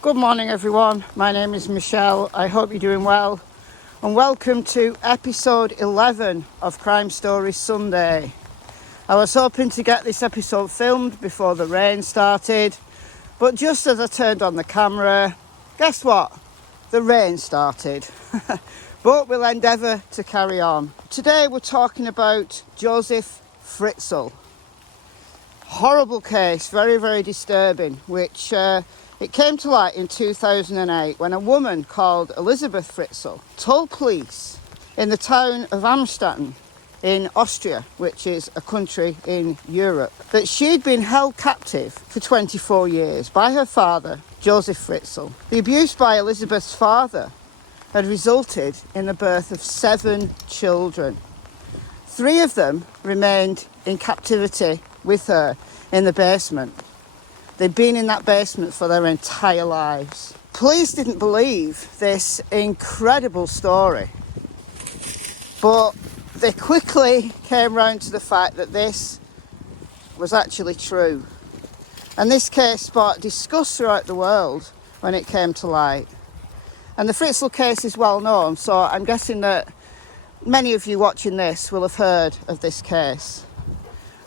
Good morning everyone, my name is Michelle, I hope you're doing well and welcome to episode 11 of Crime Stories Sunday. I was hoping to get this episode filmed before the rain started, but just as I turned on the camera, guess what? The rain started. But we'll endeavour to carry on. Today we're talking about Josef Fritzl. Horrible case, very disturbing, which it came to light in 2008 when a woman called Elisabeth Fritzl told police in the town of Amstetten in Austria, which is a country in Europe, that she'd been held captive for 24 years by her father, Josef Fritzl. The abuse by Elisabeth's father had resulted in the birth of 7 children. 3 of them remained in captivity with her in the basement. They'd been in that basement for their entire lives. Police didn't believe this incredible story, but they quickly came round to the fact that this was actually true. And this case sparked disgust throughout the world when it came to light. And the Fritzl case is well known, so I'm guessing that many of you watching this will have heard of this case.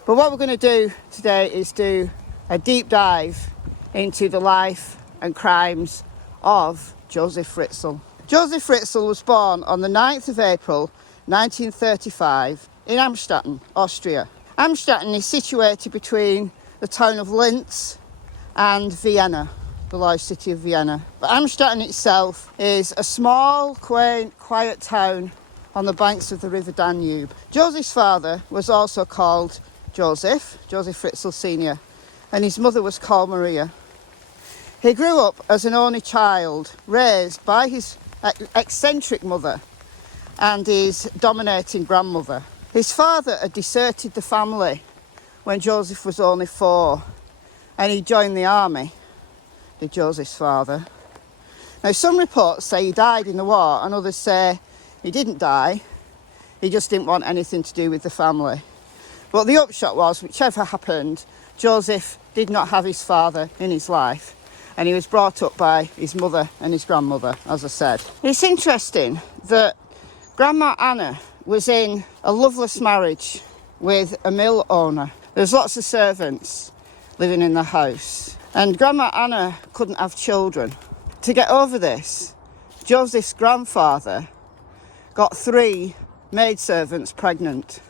But what we're going to do today is do a deep dive into the life and crimes of Josef Fritzl. Josef Fritzl was born on the 9th of April 1935 in Amstetten, Austria. Amstetten is situated between the town of Linz and Vienna, the large city of Vienna. But Amstetten itself is a small, quaint, quiet town on the banks of the river Danube. Josef's father was also called Josef Fritzl Sr., and his mother was called Maria. He grew up as an only child, raised by his eccentric mother and his dominating grandmother. His father had deserted the family when Josef was only 4, and he joined the army, did Josef's father. Now, some reports say he died in the war, and others say he didn't die, he just didn't want anything to do with the family. But the upshot was, whichever happened, Josef did not have his father in his life, and he was brought up by his mother and his grandmother, as I said. It's interesting that Grandma Anna was in a loveless marriage with a mill owner. There's lots of servants living in the house, and Grandma Anna couldn't have children. To get over this, Josef's grandfather got 3 maidservants pregnant,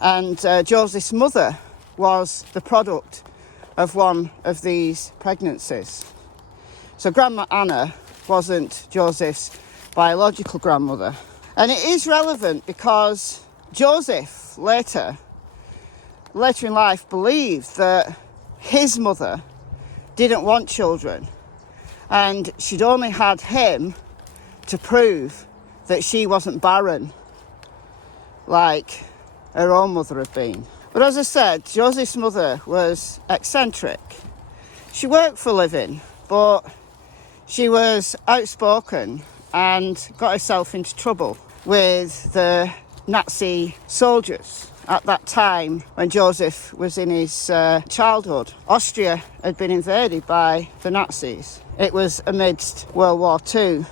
and Josef's mother was the product of one of these pregnancies. So Grandma Anna wasn't Josef's biological grandmother. And it is relevant because Josef later in life believed that his mother didn't want children, and she'd only had him to prove that she wasn't barren like her own mother had been. But as I said, Josef's mother was eccentric. She worked for a living, but she was outspoken and got herself into trouble with the Nazi soldiers at that time when Josef was in his childhood. Austria had been invaded by the Nazis. It was amidst World War II.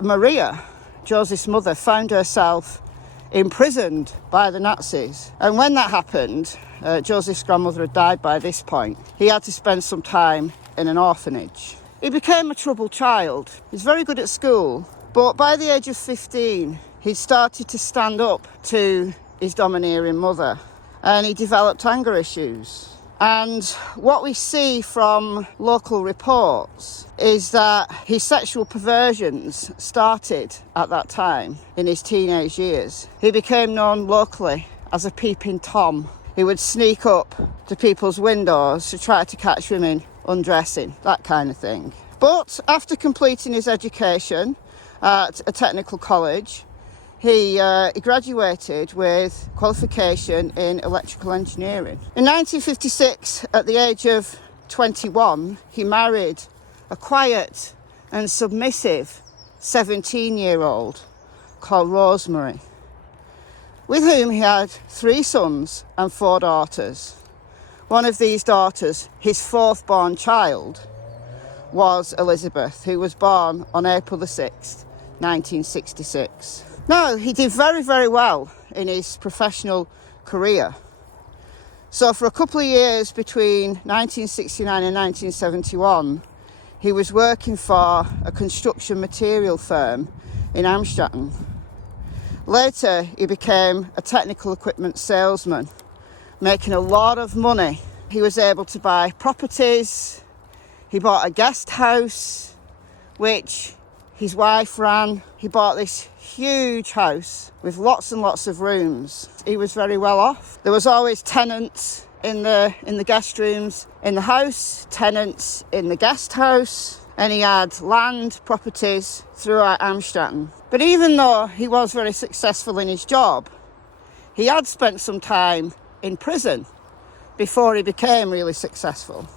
Maria, Josef's mother, found herself imprisoned by the Nazis, and when that happened, Josef's grandmother had died by this point. He had to spend some time in an orphanage. He became a troubled child. He was very good at school, but by the age of 15 he started to stand up to his domineering mother, and he developed anger issues. And what we see from local reports is that his sexual perversions started at that time in his teenage years. He became known locally as a peeping Tom. He would sneak up to people's windows to try to catch women undressing, that kind of thing. But after completing his education at a technical college, he graduated with qualification in electrical engineering. In 1956, at the age of 21, he married a quiet and submissive 17-year-old called Rosemary, with whom he had 3 sons and 4 daughters. One of these daughters, his 4th born child, was Elisabeth, who was born on April the 6th, 1966. Now, he did very, very well in his professional career. So for a couple of years between 1969 and 1971, he was working for a construction material firm in Amstetten. Later, he became a technical equipment salesman, making a lot of money. He was able to buy properties. He bought a guest house, which his wife ran. He bought this huge house with lots and lots of rooms. He was very well off. There was always tenants in the guest rooms in the house, tenants in the guest house, and he had land, properties throughout Amstetten. But even though he was very successful in his job, he had spent some time in prison before he became really successful.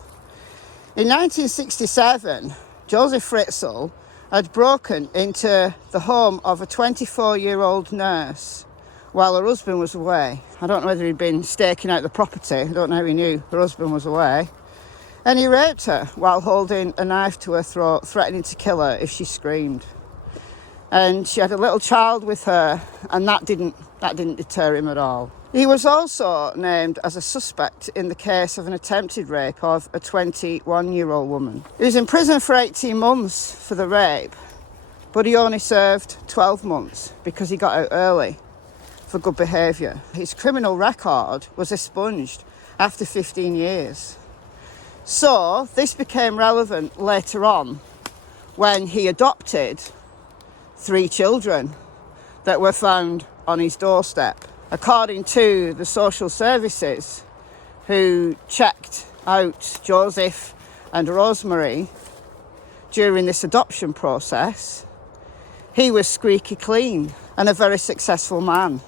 In 1967, Josef Fritzl had broken into the home of a 24-year-old nurse while her husband was away. I don't know whether he'd been staking out the property. I don't know how he knew her husband was away. And he raped her while holding a knife to her throat, threatening to kill her if she screamed. And she had a little child with her, and that didn't deter him at all. He was also named as a suspect in the case of an attempted rape of a 21-year-old woman. He was in prison for 18 months for the rape, but he only served 12 months because he got out early for good behaviour. His criminal record was expunged after 15 years. So this became relevant later on when he adopted 3 children that were found on his doorstep. According to the social services who checked out Joseph and Rosemary during this adoption process, he was squeaky clean and a very successful man.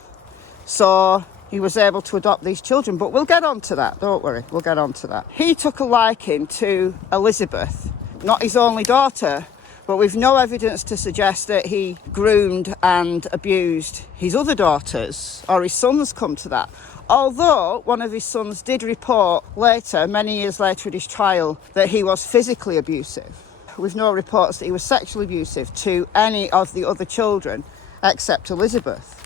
So he was able to adopt these children, but we'll get on to that, don't worry, we'll get on to that. He took a liking to Elisabeth, not his only daughter, but we've no evidence to suggest that he groomed and abused his other daughters, or his sons come to that. Although one of his sons did report later, many years later at his trial, that he was physically abusive. We've no reports that he was sexually abusive to any of the other children except Elisabeth.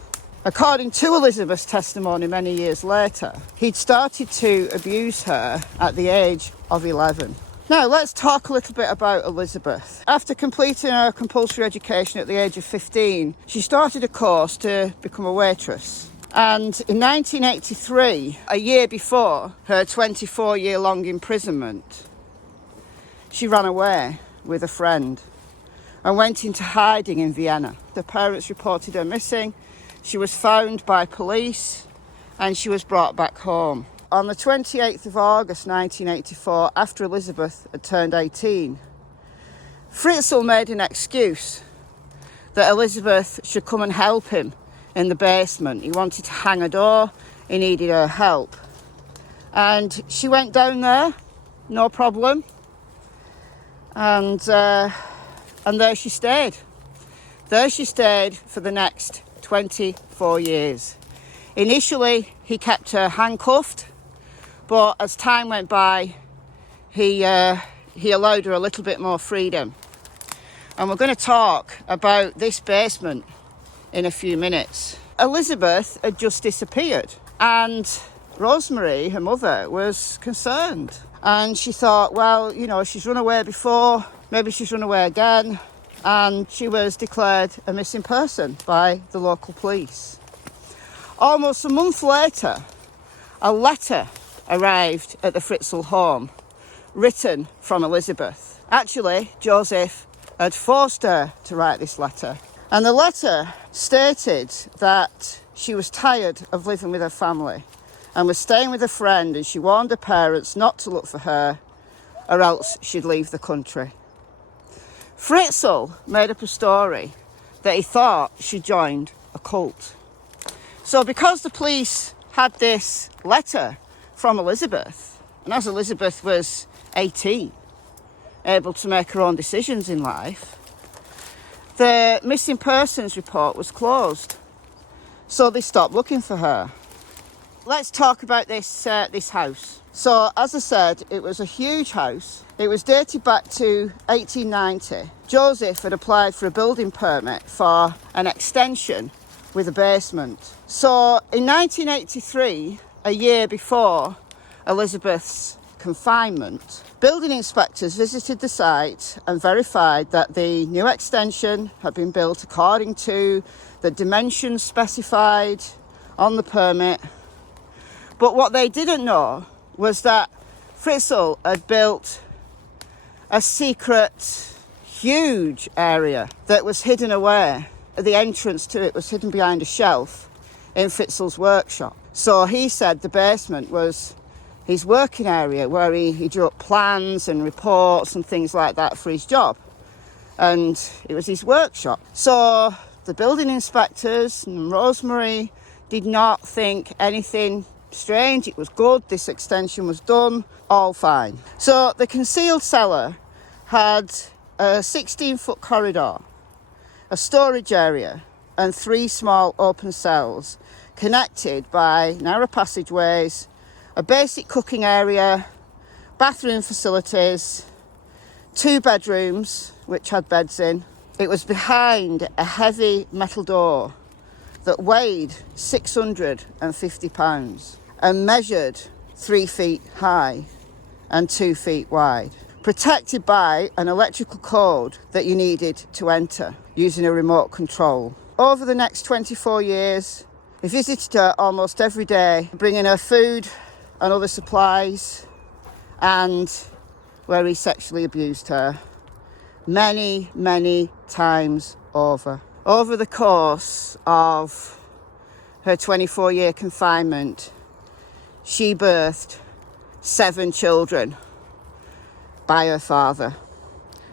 According to Elisabeth's testimony many years later, he'd started to abuse her at the age of 11. Now, let's talk a little bit about Elisabeth. After completing her compulsory education at the age of 15, she started a course to become a waitress. And in 1983, a year before her 24-year-long imprisonment, she ran away with a friend and went into hiding in Vienna. The parents reported her missing. She was found by police and she was brought back home. On the 28th of August 1984, after Elisabeth had turned 18, Fritzl made an excuse that Elisabeth should come and help him in the basement. He wanted to hang a door, he needed her help. And she went down there, no problem. And there she stayed. There she stayed for the next 24 years. Initially, he kept her handcuffed, but as time went by, he allowed her a little bit more freedom. And we're going to talk about this basement in a few minutes. Elisabeth had just disappeared, and Rosemary, her mother, was concerned. And she thought, well, you know, she's run away before, maybe she's run away again. And she was declared a missing person by the local police. Almost a month later, a letter arrived at the Fritzl home, written from Elisabeth. Actually, Joseph had forced her to write this letter. And the letter stated that she was tired of living with her family and was staying with a friend, and she warned her parents not to look for her or else she'd leave the country. Fritzl made up a story that he thought she joined a cult. So because the police had this letter from Elisabeth, and as Elisabeth was 18, able to make her own decisions in life, the missing persons report was closed. So they stopped looking for her. let's talk about this house. So, as I said, it was a huge house. It was dated back to 1890. Joseph had applied for a building permit for an extension with a basement. So, in 1983, a year before Elisabeth's confinement, building inspectors visited the site and verified that the new extension had been built according to the dimensions specified on the permit. But what they didn't know was that Fritzl had built a secret, huge area that was hidden away. The entrance to it was hidden behind a shelf in Fritzl's workshop. So he said the basement was his working area where he drew up plans and reports and things like that for his job. And it was his workshop. So the building inspectors and Rosemary did not think anything strange. It was good. This extension was done. All fine. So the concealed cellar had a 16-foot corridor, a storage area, and 3 small open cells connected by narrow passageways, a basic cooking area, bathroom facilities, 2 bedrooms which had beds in. It was behind a heavy metal door that weighed 650 pounds and measured 3 feet high and 2 feet wide, protected by an electrical code that you needed to enter using a remote control. Over the next 24 years, he visited her almost every day, bringing her food and other supplies, and where he sexually abused her many, many times over. Over the course of her 24-year confinement, she birthed 7 children by her father.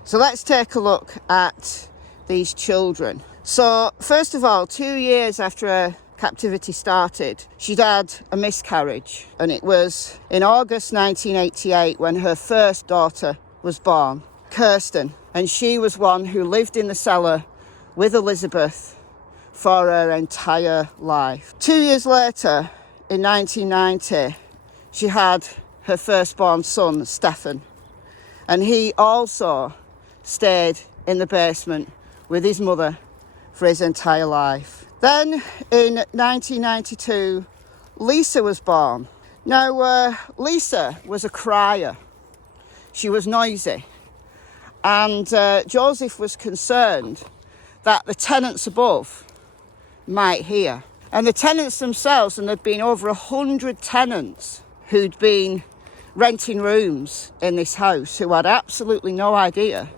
So let's take a look at these children. So first of all, 2 years after her captivity started, she'd had a miscarriage, and it was in August 1988 when her first daughter was born, Kirsten, and she was one who lived in the cellar with Elisabeth for her entire life. 2 years later, in 1990, she had her firstborn son, Stefan, and he also stayed in the basement with his mother for his entire life. Then, in 1992, Lisa was born. Now, Lisa was a crier. She was noisy, and Joseph was concerned that the tenants above might hear. And the tenants themselves, and there'd been over 100 tenants who'd been renting rooms in this house who had absolutely no idea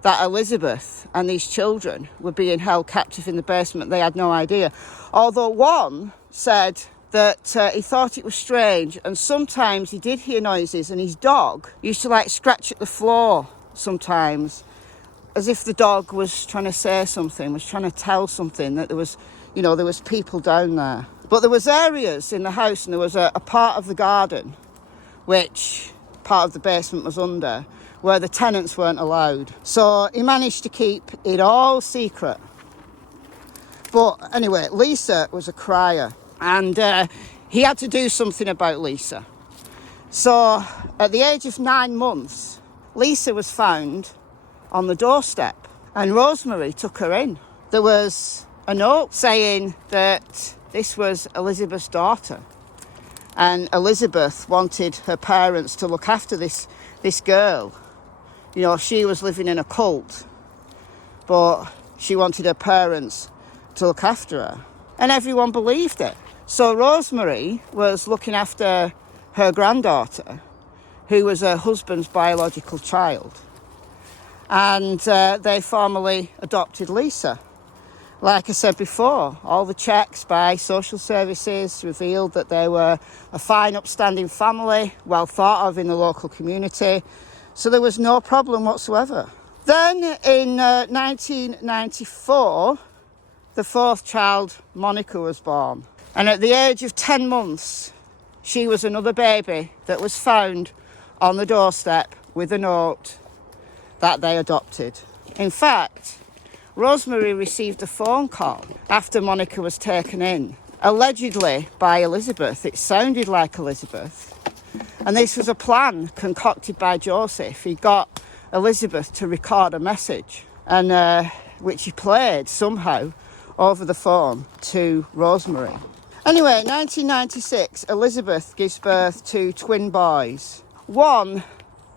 that Elisabeth and these children were being held captive in the basement. They had no idea. Although one said that he thought it was strange, and sometimes he did hear noises, and his dog used to scratch at the floor sometimes, as if the dog was trying to say something, was trying to tell something, that there was people down there. But there was areas in the house, and there was a part of the garden, which part of the basement was under, where the tenants weren't allowed. So he managed to keep it all secret. But anyway, Lisa was a crier, and he had to do something about Lisa. So at the age of 9 months, Lisa was found on the doorstep, and Rosemary took her in. There was a note saying that this was Elisabeth's daughter, and Elisabeth wanted her parents to look after this girl. She was living in a cult, but she wanted her parents to look after her, and everyone believed it. So Rosemary was looking after her granddaughter, who was her husband's biological child, and they formally adopted Lisa. Like I said before, all the checks by social services revealed that they were a fine, upstanding family, well thought of in the local community, so there was no problem whatsoever. Then in 1994, the 4th child, Monica, was born. And at the age of 10 months, she was another baby that was found on the doorstep with a note that they adopted. In fact, Rosemary received a phone call after Monica was taken in, allegedly by Elisabeth. It sounded like Elisabeth. And this was a plan concocted by Josef. He got Elisabeth to record a message, and which he played somehow over the phone to Rosemary. Anyway, in 1996, Elisabeth gives birth to twin boys. One,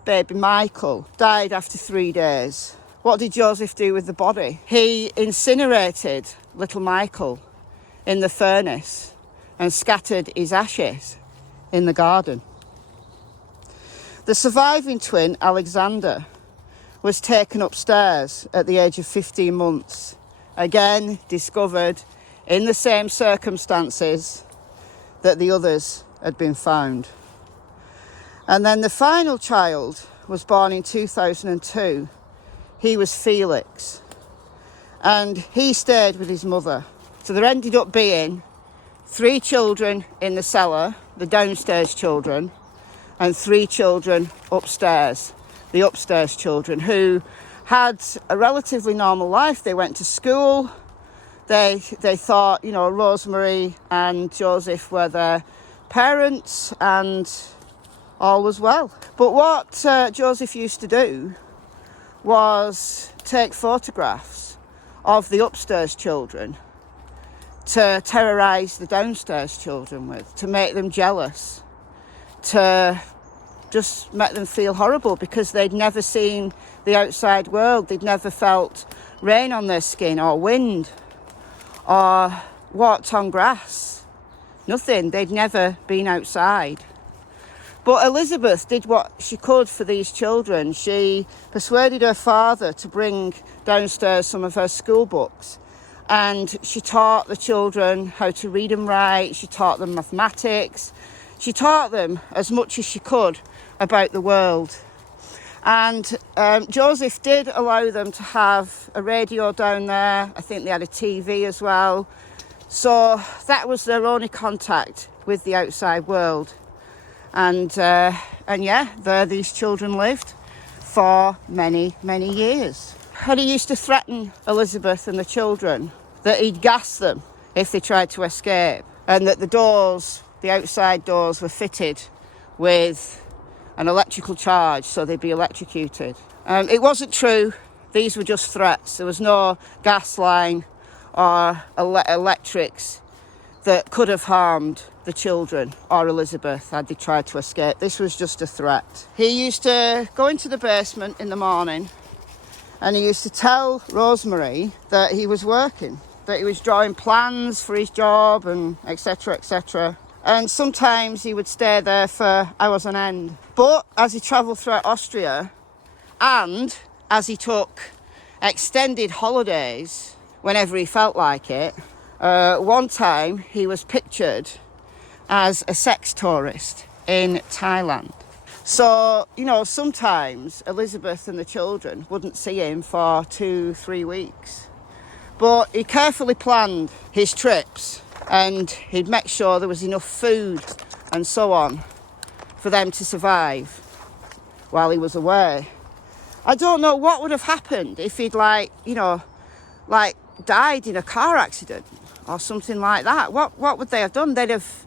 baby Michael, died after 3 days. What did Josef do with the body? He incinerated little Michael in the furnace and scattered his ashes in the garden. The surviving twin, Alexander, was taken upstairs at the age of 15 months, again discovered in the same circumstances that the others had been found. And then the final child was born in 2002. He was Felix, and he stayed with his mother. So there ended up being 3 children in the cellar, the downstairs children, and 3 children upstairs, the upstairs children, who had a relatively normal life. They went to school. They thought, Rosemary and Josef were their parents, and all was well. But what Josef used to do was take photographs of the upstairs children to terrorise the downstairs children with, to make them jealous, to just make them feel horrible, because they'd never seen the outside world. They'd never felt rain on their skin or wind or walked on grass. Nothing. They'd never been outside. But Elisabeth did what she could for these children. She persuaded her father to bring downstairs some of her school books, and she taught the children how to read and write. She taught them mathematics. She taught them as much as she could about the world. And Josef did allow them to have a radio down there. I think they had a TV as well. So that was their only contact with the outside world. And yeah, there these children lived for many, many years. And he used to threaten Elisabeth and the children that he'd gas them if they tried to escape, and that the outside doors were fitted with an electrical charge, so they'd be electrocuted. It wasn't true. These were just threats. There was no gas line or electrics that could have harmed the children or Elisabeth had they tried to escape. This was just a threat. He used to go into the basement in the morning, and he used to tell Rosemary that he was working, that he was drawing plans for his job, and etc, etc. And sometimes he would stay there for hours on end. But as he travelled throughout Austria, and as he took extended holidays whenever he felt like it, one time he was pictured as a sex tourist in Thailand. So, sometimes Elisabeth and the children wouldn't see him for 2-3 weeks. But he carefully planned his trips, and he'd make sure there was enough food and so on for them to survive while he was away. I don't know what would have happened if he'd died in a car accident or something like that. What would they have done? They'd have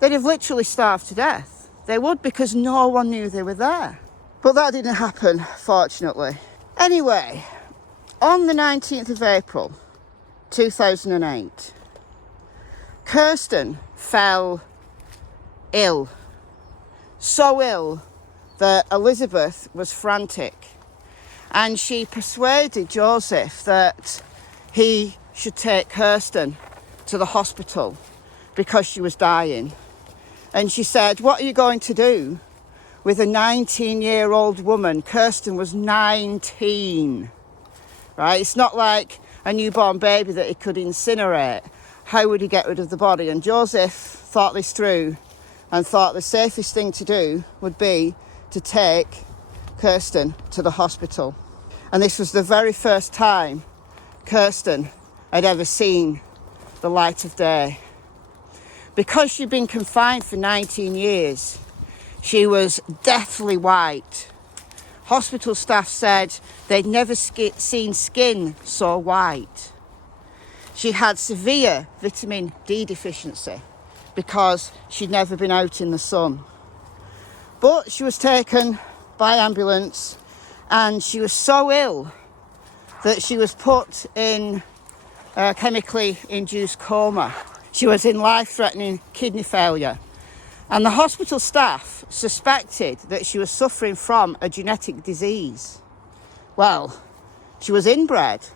literally starved to death. They would, because no one knew they were there. But that didn't happen, fortunately. Anyway, on the 19th of April 2008, Kirsten fell ill. So ill that Elisabeth was frantic, and she persuaded Josef that he should take Kirsten to the hospital because she was dying. And she said, "What are you going to do with a 19-year-old woman?" Kirsten was 19, right? It's not like a newborn baby that he could incinerate. How would he get rid of the body? And Josef thought this through and thought the safest thing to do would be to take Kirsten to the hospital. And this was the very first time Kirsten had ever seen the light of day. Because she'd been confined for 19 years, she was deathly white. Hospital staff said they'd never seen skin so white. she had severe vitamin D deficiency because she'd never been out in the sun. But she was taken by ambulance and she was so ill that she was put in a chemically induced coma. She was in life-threatening kidney failure. And the hospital staff suspected that she was suffering from a genetic disease. Well, she was inbred.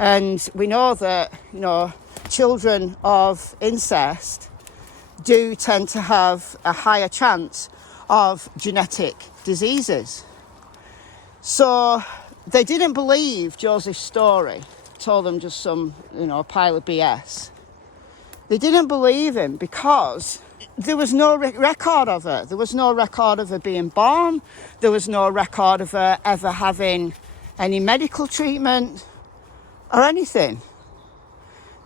And we know that, children of incest do tend to have a higher chance of genetic diseases. So they didn't believe Josef's story, told them just some, pile of BS. They didn't believe him because there was no record of her. There was no record of her being born. There was no record of her ever having any medical treatment or anything.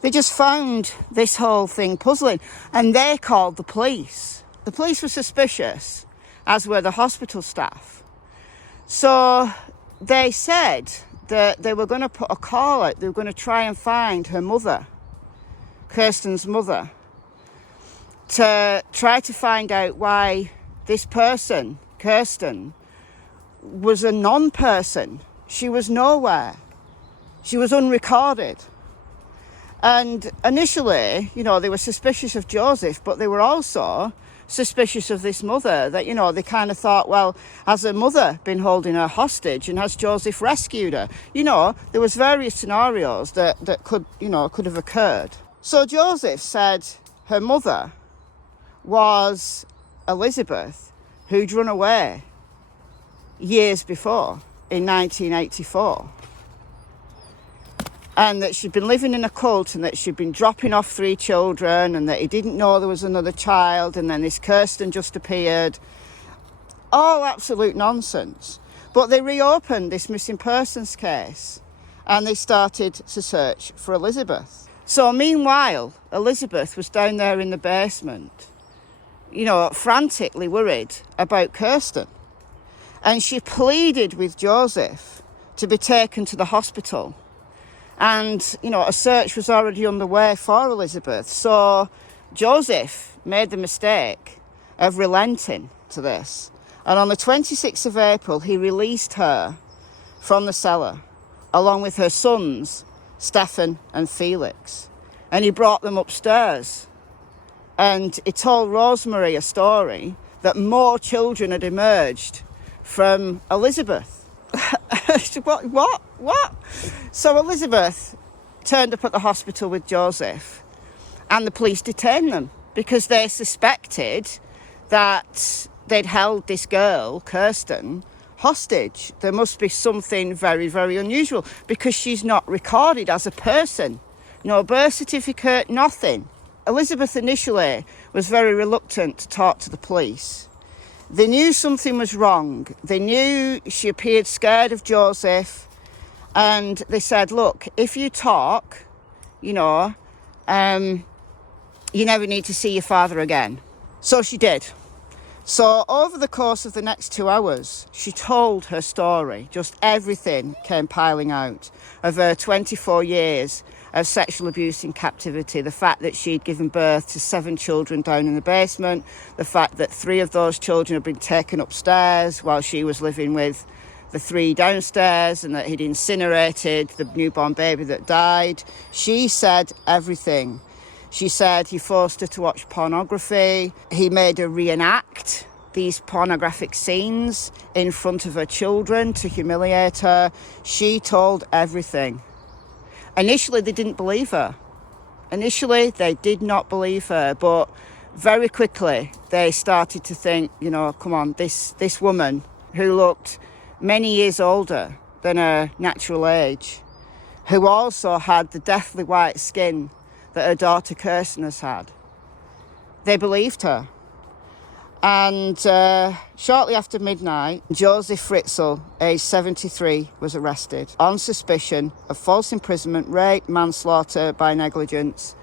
They just found this whole thing puzzling and they called the police. The police were suspicious, as were the hospital staff. So they said that they were going to put a call out. They were going to try and find her mother, Kirsten's mother, to try to find out why this person, Kirsten, was a non-person. She was nowhere. She was unrecorded. And initially, they were suspicious of Josef, but they were also suspicious of this mother, that, they kind of thought, well, has her mother been holding her hostage and has Josef rescued her? There was various scenarios that could have occurred. So Josef said her mother was Elisabeth, who'd run away years before, in 1984. And that she'd been living in a cult and that she'd been dropping off 3 children and that he didn't know there was another child, and then this Kirsten just appeared. All absolute nonsense. But they reopened this missing persons case and they started to search for Elisabeth. So meanwhile, Elisabeth was down there in the basement, frantically worried about Kirsten. And she pleaded with Josef to be taken to the hospital. And, a search was already underway for Elisabeth. So Josef made the mistake of relenting to this. And on the 26th of April, he released her from the cellar, along with her sons, Stefan and Felix. And he brought them upstairs. And he told Rosemary a story that more children had emerged from Elisabeth. What? So Elisabeth turned up at the hospital with Josef, and the police detained them because they suspected that they'd held this girl, Kirsten, hostage. There must be something very, very unusual because she's not recorded as a person. No birth certificate, nothing. Elisabeth initially was very reluctant to talk to the police. They knew something was wrong. They knew she appeared scared of Josef. And they said, look, if you talk, you never need to see your father again. So she did. So over the course of the next 2 hours, she told her story. Just everything came piling out of her 24 years of sexual abuse in captivity. The fact that she'd given birth to 7 children down in the basement. The fact that 3 of those children had been taken upstairs while she was living with the 3 downstairs, and that he'd incinerated the newborn baby that died. She said everything. She said he forced her to watch pornography. He made her reenact these pornographic scenes in front of her children to humiliate her. She told everything. Initially, they didn't believe her. Initially, they did not believe her, but very quickly, they started to think, come on, this woman who looked many years older than her natural age, who also had the deathly white skin that her daughter Kirsten has had. They believed her. And shortly after midnight, Josef Fritzl, aged 73, was arrested on suspicion of false imprisonment, rape, manslaughter by negligence,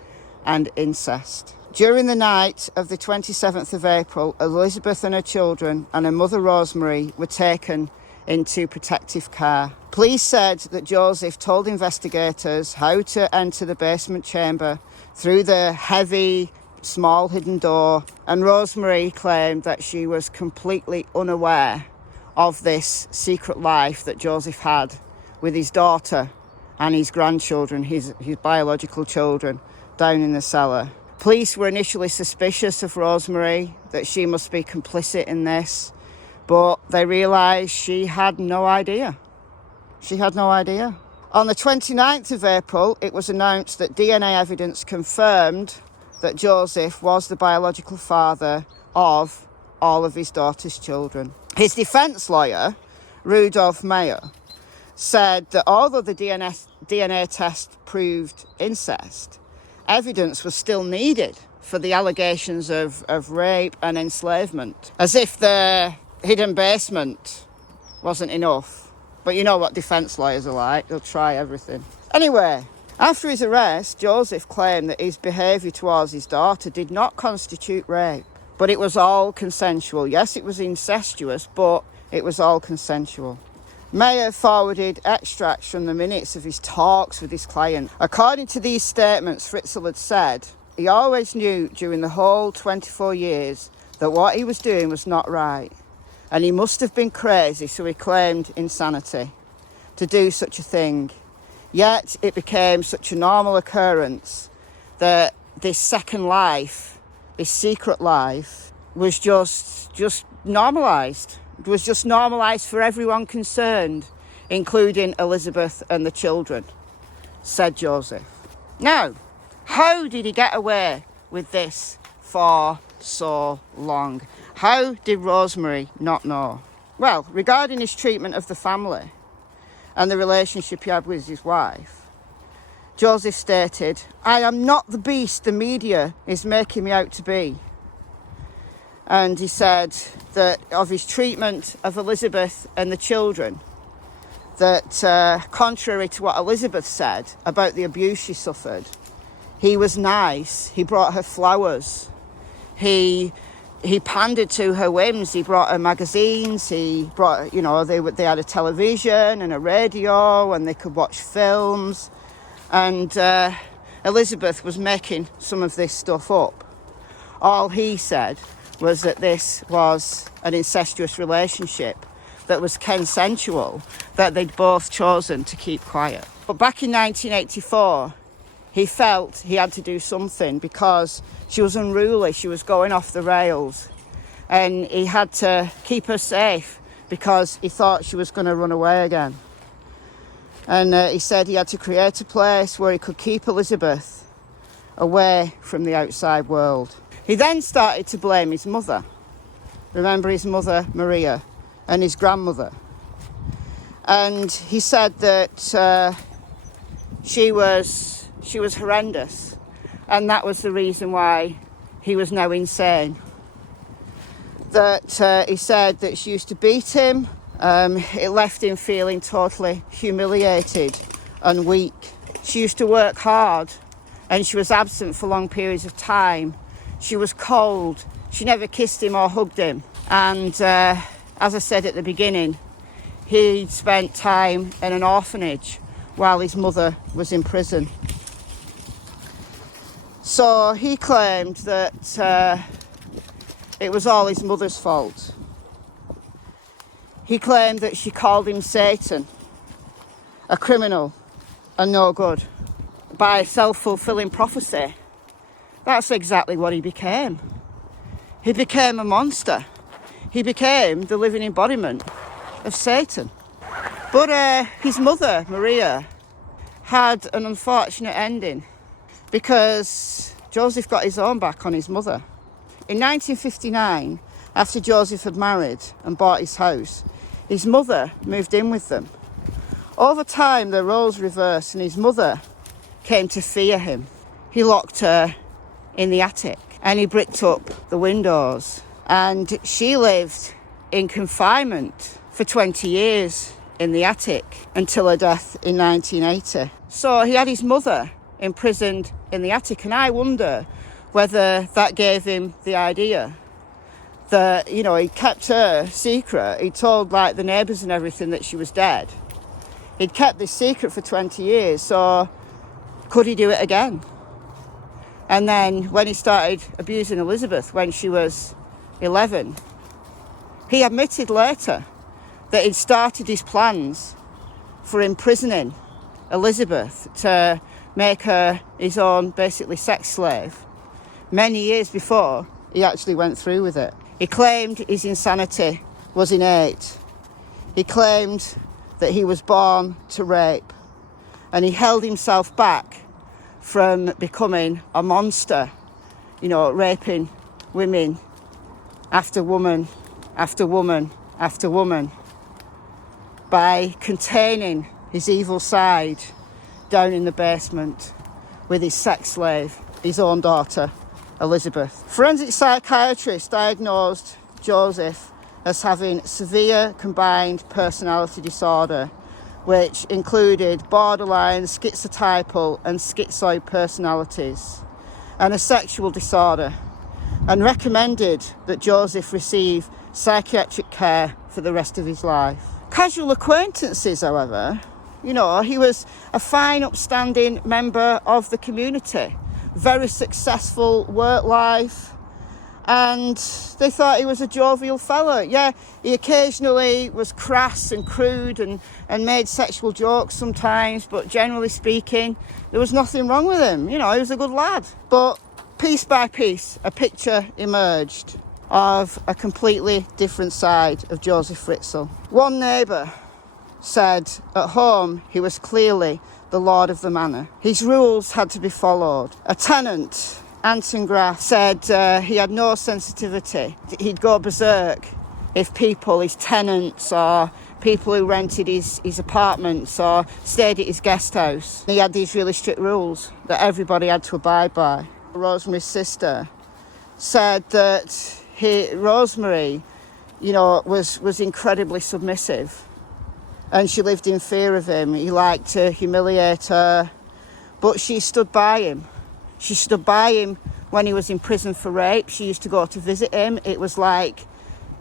and incest. During the night of the 27th of April, Elisabeth and her children and her mother Rosemary were taken into protective care. Police said that Josef told investigators how to enter the basement chamber through the heavy, small hidden door, and Rosemary claimed that she was completely unaware of this secret life that Josef had with his daughter and his grandchildren, his biological children, down in the cellar. Police were initially suspicious of Rosemary, that she must be complicit in this, but they realised she had no idea. She had no idea. On the 29th of April, it was announced that DNA evidence confirmed that Josef was the biological father of all of his daughter's children. His defence lawyer, Rudolf Meyer, said that although the DNA test proved incest, evidence was still needed for the allegations of rape and enslavement, as if the hidden basement wasn't enough. But you know what defence lawyers are like, they'll try everything. Anyway, after his arrest, Josef claimed that his behaviour towards his daughter did not constitute rape, but it was all consensual. Yes, it was incestuous, but it was all consensual. Meyer forwarded extracts from the minutes of his talks with his client. According to these statements, Fritzl had said he always knew during the whole 24 years that what he was doing was not right, and he must have been crazy, so he claimed insanity to do such a thing. Yet it became such a normal occurrence that this second life, this secret life, was just normalised. It was just normalised for everyone concerned, including Elisabeth and the children, said Josef. Now, how did he get away with this for so long? How did Rosemary not know? Well, regarding his treatment of the family and the relationship he had with his wife, Josef stated, "I am not the beast the media is making me out to be." And he said that of his treatment of Elisabeth and the children, that contrary to what Elisabeth said about the abuse she suffered, he was nice. He brought her flowers. He pandered to her whims. He brought her magazines. He brought, they had a television and a radio, and they could watch films. And Elisabeth was making some of this stuff up. All he said was that this was an incestuous relationship that was consensual, that they'd both chosen to keep quiet. But back in 1984, he felt he had to do something because she was unruly, she was going off the rails, and he had to keep her safe because he thought she was going to run away again. And he said he had to create a place where he could keep Elisabeth away from the outside world. He then started to blame his mother. Remember his mother, Maria, and his grandmother. And he said that she was horrendous, and that was the reason why he was now insane. That he said that she used to beat him. It left him feeling totally humiliated and weak. She used to work hard, and she was absent for long periods of time. She was cold. She never kissed him or hugged him. And as I said at the beginning, he spent time in an orphanage while his mother was in prison. So he claimed that it was all his mother's fault. He claimed that she called him Satan, a criminal, and no good. By self-fulfilling prophecy, that's exactly what he became. He became a monster. He became the living embodiment of Satan. But his mother, Maria, had an unfortunate ending because Josef got his own back on his mother. In 1959, after Josef had married and bought his house, his mother moved in with them. Over time, the roles reversed and his mother came to fear him. He locked her in the attic and he bricked up the windows, and she lived in confinement for 20 years in the attic until her death in 1980. So he had his mother imprisoned in the attic, and I wonder whether that gave him the idea that, you know, he kept her secret. He told, like, the neighbours and everything that she was dead. He'd kept this secret for 20 years, so could he do it again? And then when he started abusing Elisabeth when she was 11, he admitted later that he'd started his plans for imprisoning Elisabeth to make her his own, basically, sex slave many years before he actually went through with it. He claimed his insanity was innate. He claimed that he was born to rape, and he held himself back from becoming a monster, you know, raping women after woman after woman after woman, by containing his evil side down in the basement with his sex slave, his own daughter, Elisabeth. Forensic psychiatrists diagnosed Josef as having severe combined personality disorder, which included borderline, schizotypal and schizoid personalities, and a sexual disorder, and recommended that Josef receive psychiatric care for the rest of his life. Casual acquaintances, however, you know, he was a fine, upstanding member of the community, very successful work life, and they thought he was a jovial fella. Yeah, he occasionally was crass and crude and made sexual jokes sometimes, but generally speaking, there was nothing wrong with him. You know, he was a good lad. But piece by piece, a picture emerged of a completely different side of Josef Fritzl. One neighbour said at home he was clearly the lord of the manor. His rules had to be followed. A tenant, Anton Graf, said he had no sensitivity. He'd go berserk if people, his tenants or people who rented his apartments or stayed at his guest house. He had these really strict rules that everybody had to abide by. Rosemary's sister said that Rosemary, you know, was incredibly submissive, and she lived in fear of him. He liked to humiliate her, but she stood by him. She stood by him when he was in prison for rape. She used to go to visit him. It was like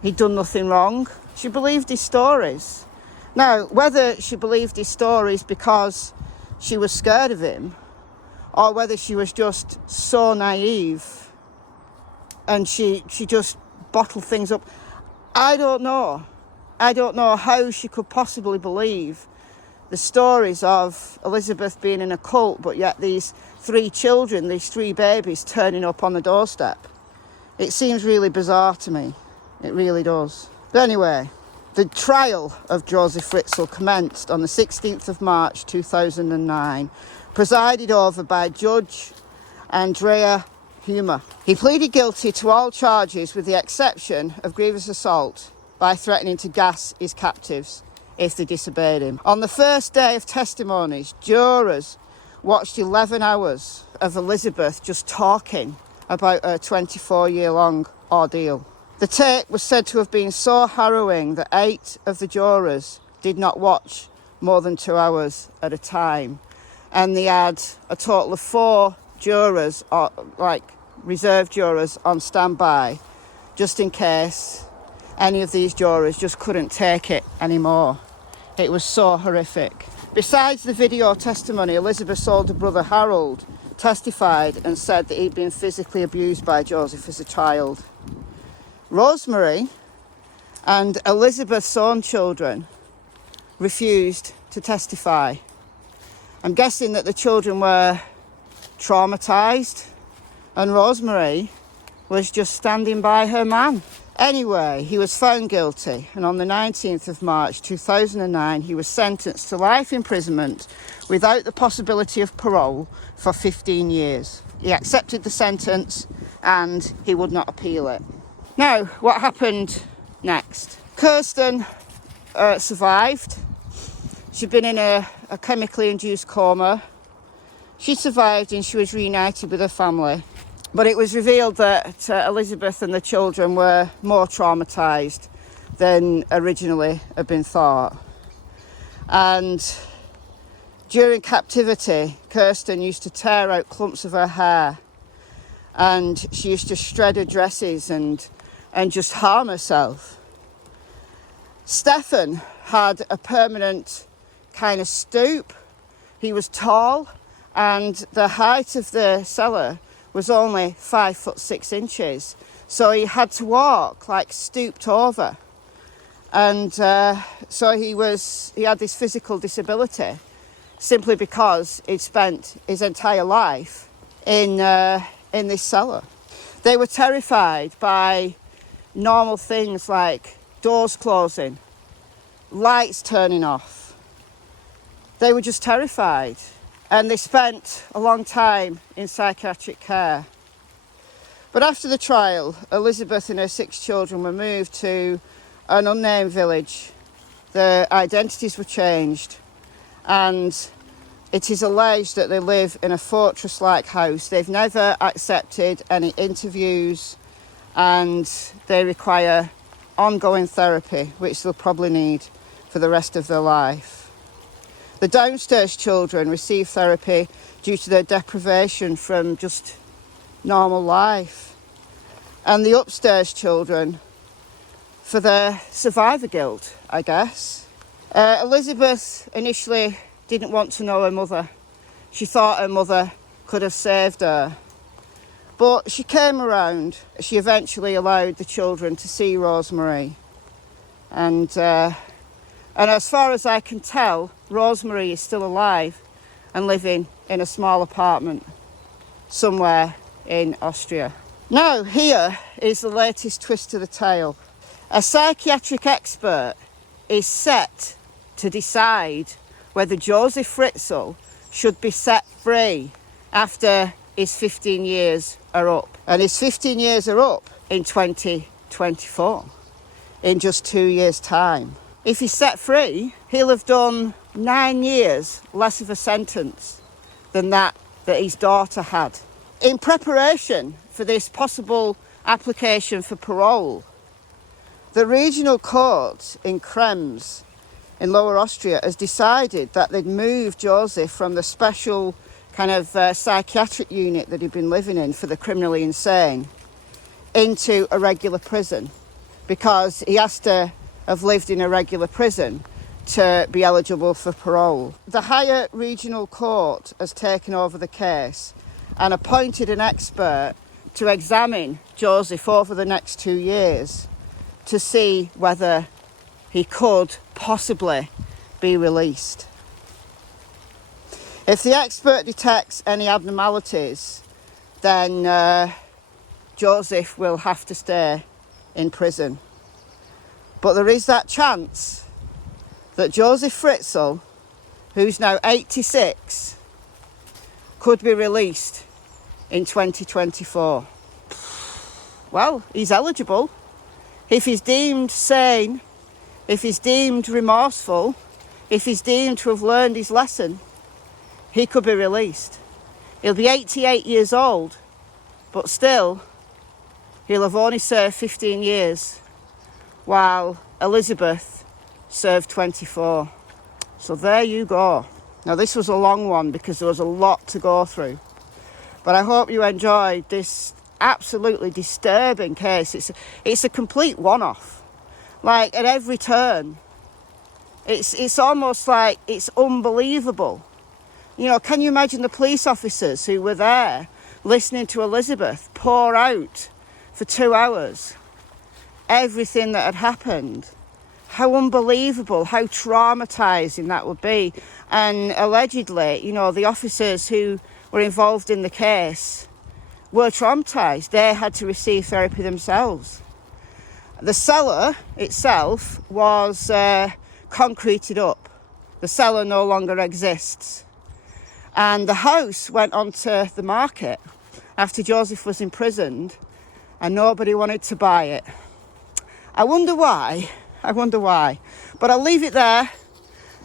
he'd done nothing wrong. She believed his stories. Now, whether she believed his stories because she was scared of him, or whether she was just so naive and she just bottled things up, I don't know. I don't know how she could possibly believe the stories of Elisabeth being in a cult, but yet these 3 children, these 3 babies turning up on the doorstep. It seems really bizarre to me. It really does. But anyway, the trial of Josef Fritzl commenced on the 16th of March 2009, presided over by Judge Andrea Humer. He pleaded guilty to all charges with the exception of grievous assault by threatening to gas his captives if they disobeyed him. On the first day of testimonies, jurors watched 11 hours of Elisabeth just talking about her 24-year-long ordeal. The tape was said to have been so harrowing that 8 of the jurors did not watch more than 2 hours at a time, and they had a total of 4 jurors, or like reserve jurors, on standby just in case any of these jurors just couldn't take it anymore. It was so horrific. Besides the video testimony, Elisabeth's older brother Harold testified and said that he'd been physically abused by Josef as a child. Rosemary and Elisabeth's own children refused to testify. I'm guessing that the children were traumatised and Rosemary was just standing by her man. Anyway, he was found guilty, and on the 19th of March 2009 he was sentenced to life imprisonment without the possibility of parole for 15 years. He accepted the sentence and he would not appeal it. Now, what happened next? Kirsten survived. She'd been in a chemically induced coma. She survived and she was reunited with her family. But it was revealed that Elisabeth and the children were more traumatised than originally had been thought. And during captivity, Kirsten used to tear out clumps of her hair, and she used to shred her dresses and and just harm herself. Stefan had a permanent kind of stoop. He was tall, and the height of the cellar was only 5'6". So he had to walk like stooped over. And so he had this physical disability simply because he'd spent his entire life in this cellar. They were terrified by normal things like doors closing, lights turning off. They were just terrified, and they spent a long time in psychiatric care. But after the trial, Elisabeth and her 6 children were moved to an unnamed village. Their identities were changed, and it is alleged that they live in a fortress-like house. They've never accepted any interviews, and they require ongoing therapy, which they'll probably need for the rest of their life. The downstairs children receive therapy due to their deprivation from just normal life, and the upstairs children for their survivor guilt, I guess. Elisabeth initially didn't want to know her mother. She thought her mother could have saved her. But she came around. She eventually allowed the children to see Rosemary. And as far as I can tell, Rosemary is still alive and living in a small apartment somewhere in Austria. Now, here is the latest twist to the tale. A psychiatric expert is set to decide whether Josef Fritzl should be set free after his 15 years are up. And his 15 years are up in 2024, in just 2 years' time. If he's set free, he'll have done 9 years less of a sentence than that his daughter had. In preparation for this possible application for parole, the regional court in Krems in Lower Austria has decided that they'd move Josef from the special kind of psychiatric unit that he'd been living in for the criminally insane into a regular prison, because he has to have lived in a regular prison to be eligible for parole. The higher regional court has taken over the case and appointed an expert to examine Josef over the next 2 years to see whether he could possibly be released. If the expert detects any abnormalities, then Josef will have to stay in prison. But there is that chance that Josef Fritzl, who's now 86, could be released in 2024. Well, he's eligible. If he's deemed sane, if he's deemed remorseful, if he's deemed to have learned his lesson, he could be released. He'll be 88 years old, but still, he'll have only served 15 years, while Elisabeth served 24. So there you go. Now, this was a long one because there was a lot to go through, but I hope you enjoyed this absolutely disturbing case. It's a complete one-off. Like, at every turn, it's almost like it's unbelievable. You know, can you imagine the police officers who were there listening to Elisabeth pour out for 2 hours everything that had happened? How unbelievable, how traumatising that would be. And allegedly, you know, the officers who were involved in the case were traumatised. They had to receive therapy themselves. The cellar itself was concreted up. The cellar no longer exists. And the house went onto the market after Josef was imprisoned, and nobody wanted to buy it. I wonder why. But I'll leave it there,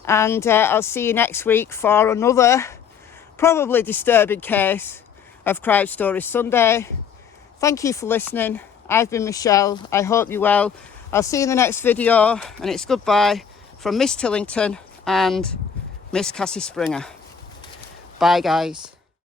and I'll see you next week for another probably disturbing case of Crime Stories Sunday. Thank you for listening. I've been Michelle. I hope you're well. I'll see you in the next video, and it's goodbye from Miss Tillington and Miss Cassie Springer. Bye, guys.